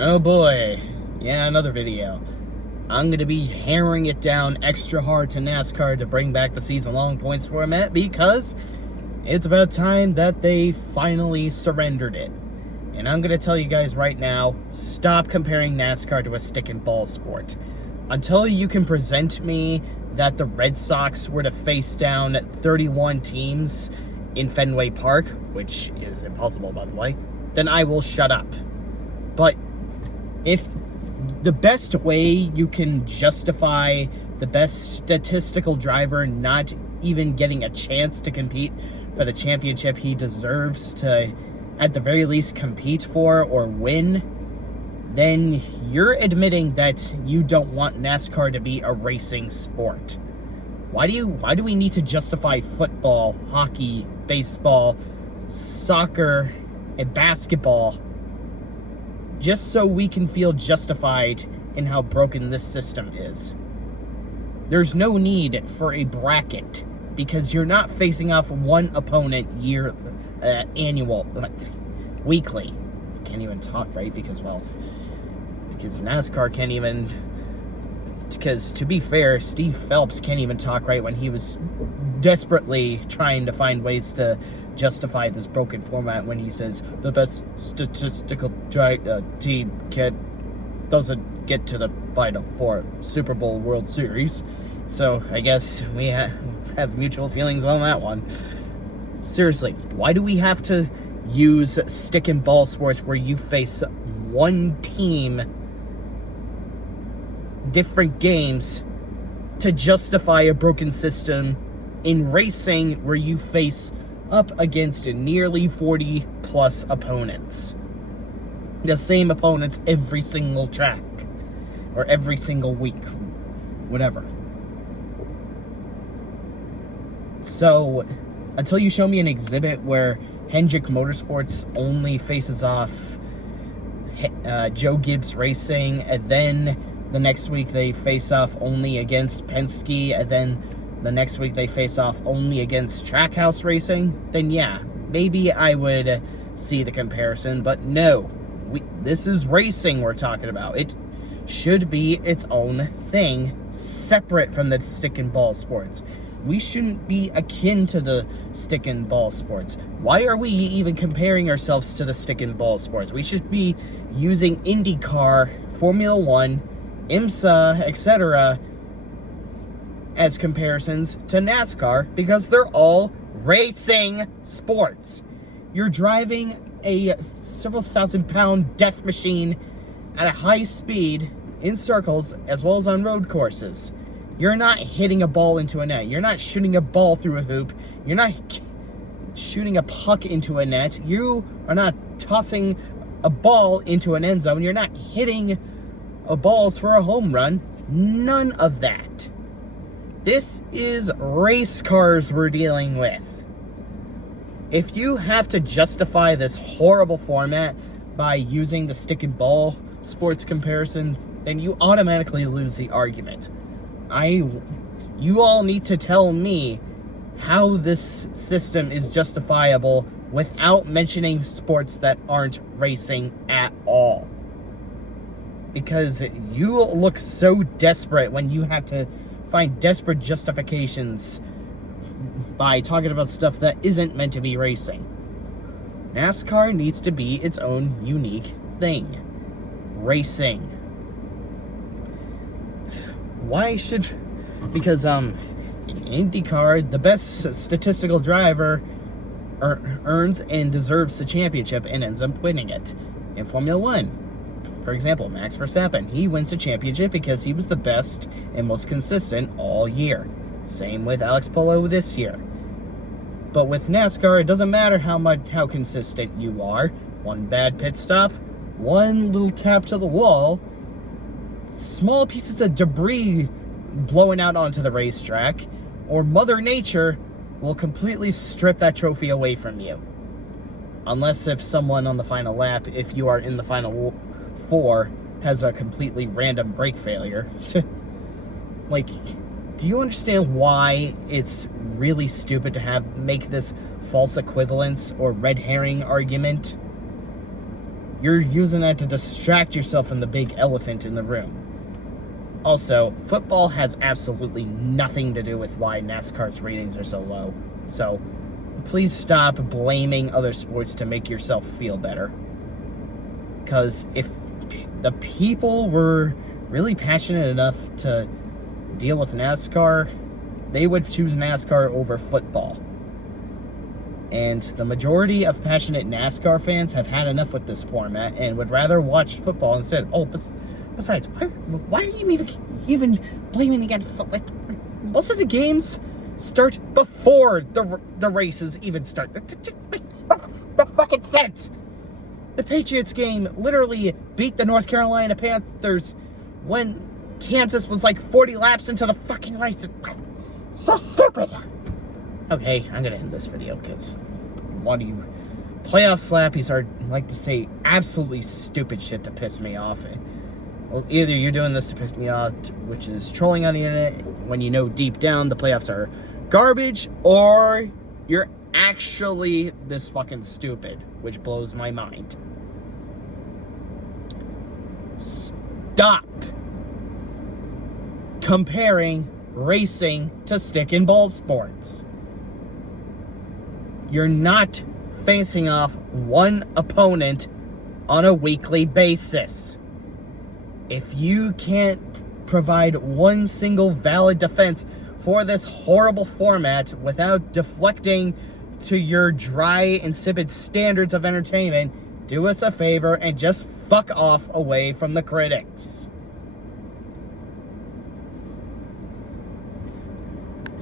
Oh boy, yeah, another video. I'm going to be hammering it down extra hard to NASCAR to bring back the season-long points format because it's about time that they finally surrendered it. And I'm going to tell you guys right now, stop comparing NASCAR to a stick-and-ball sport. Until you can present me that the Red Sox were to face down 31 teams in Fenway Park, which is impossible, by the way, then I will shut up. But if the best way you can justify the best statistical driver not even getting a chance to compete for the championship he deserves to, at the very least, compete for or win, then you're admitting that you don't want NASCAR to be a racing sport. Why do we need to justify football, hockey, baseball, soccer, and basketball just so we can feel justified in how broken this system is? There's no need for a bracket because you're not facing off one opponent weekly. I can't even talk, right? Because NASCAR can't even, because to be fair, Steve Phelps can't even talk right when he was desperately trying to find ways to justify this broken format when he says the best statistical team doesn't get to the Final Four Super Bowl World Series. So I guess we have mutual feelings on that one. Seriously, why do we have to use stick and ball sports where you face one team, different games, to justify a broken system in racing where you face up against nearly 40 plus opponents? The same opponents every single track or every single week, whatever. So until you show me an exhibit where Hendrick Motorsports only faces off Joe Gibbs Racing, and then the next week they face off only against Penske, and then the next week they face off only against Trackhouse Racing, then yeah, maybe I would see the comparison. But no, this is racing we're talking about. It should be its own thing, separate from the stick and ball sports. We shouldn't be akin to the stick and ball sports. Why are we even comparing ourselves to the stick and ball sports? We should be using IndyCar, Formula One, IMSA, etc. as comparisons to NASCAR because they're all racing sports. You're driving a several thousand-pound death machine at a high speed in circles as well as on road courses. You're not hitting a ball into a net. You're not shooting a ball through a hoop. You're not shooting a puck into a net. You are not tossing a ball into an end zone. You're not hitting balls for a home run. None of that. This is race cars we're dealing with. If you have to justify this horrible format by using the stick and ball sports comparisons, then you automatically lose the argument. You all need to tell me how this system is justifiable without mentioning sports that aren't racing at all. Because you look so desperate when you have to find desperate justifications by talking about stuff that isn't meant to be racing. NASCAR needs to be its own unique thing. Racing. Because in IndyCar, the best statistical driver earns and deserves the championship and ends up winning it. In Formula One, for example, Max Verstappen, he wins the championship because he was the best and most consistent all year. Same with Alex Palou this year. But with NASCAR, it doesn't matter how consistent you are. One bad pit stop, one little tap to the wall, small pieces of debris blowing out onto the racetrack, or Mother Nature will completely strip that trophy away from you. Unless if someone on the final lap, if you are in the final four, has a completely random brake failure. Like, do you understand why it's really stupid to make this false equivalence or red herring argument? You're using that to distract yourself from the big elephant in the room. Also, football has absolutely nothing to do with why NASCAR's ratings are so low. So, please stop blaming other sports to make yourself feel better. Because if the people were really passionate enough to deal with NASCAR, they would choose NASCAR over football. And the majority of passionate NASCAR fans have had enough with this format and would rather watch football instead. Oh, besides, why are you even blaming the NFL? Like, most of the games start before the races even start. That just makes no fucking sense. The Patriots game literally beat the North Carolina Panthers when Kansas was like 40 laps into the fucking race. So stupid. Okay, I'm gonna end this video because one of you playoff slappies like to say absolutely stupid shit to piss me off. Well, either you're doing this to piss me off, which is trolling on the internet, when you know deep down the playoffs are garbage, or you're actually this fucking stupid, which blows my mind. Stop comparing racing to stick and ball sports. You're not facing off one opponent on a weekly basis. If you can't provide one single valid defense for this horrible format without deflecting to your dry, insipid standards of entertainment, do us a favor and just fuck off away from the critics.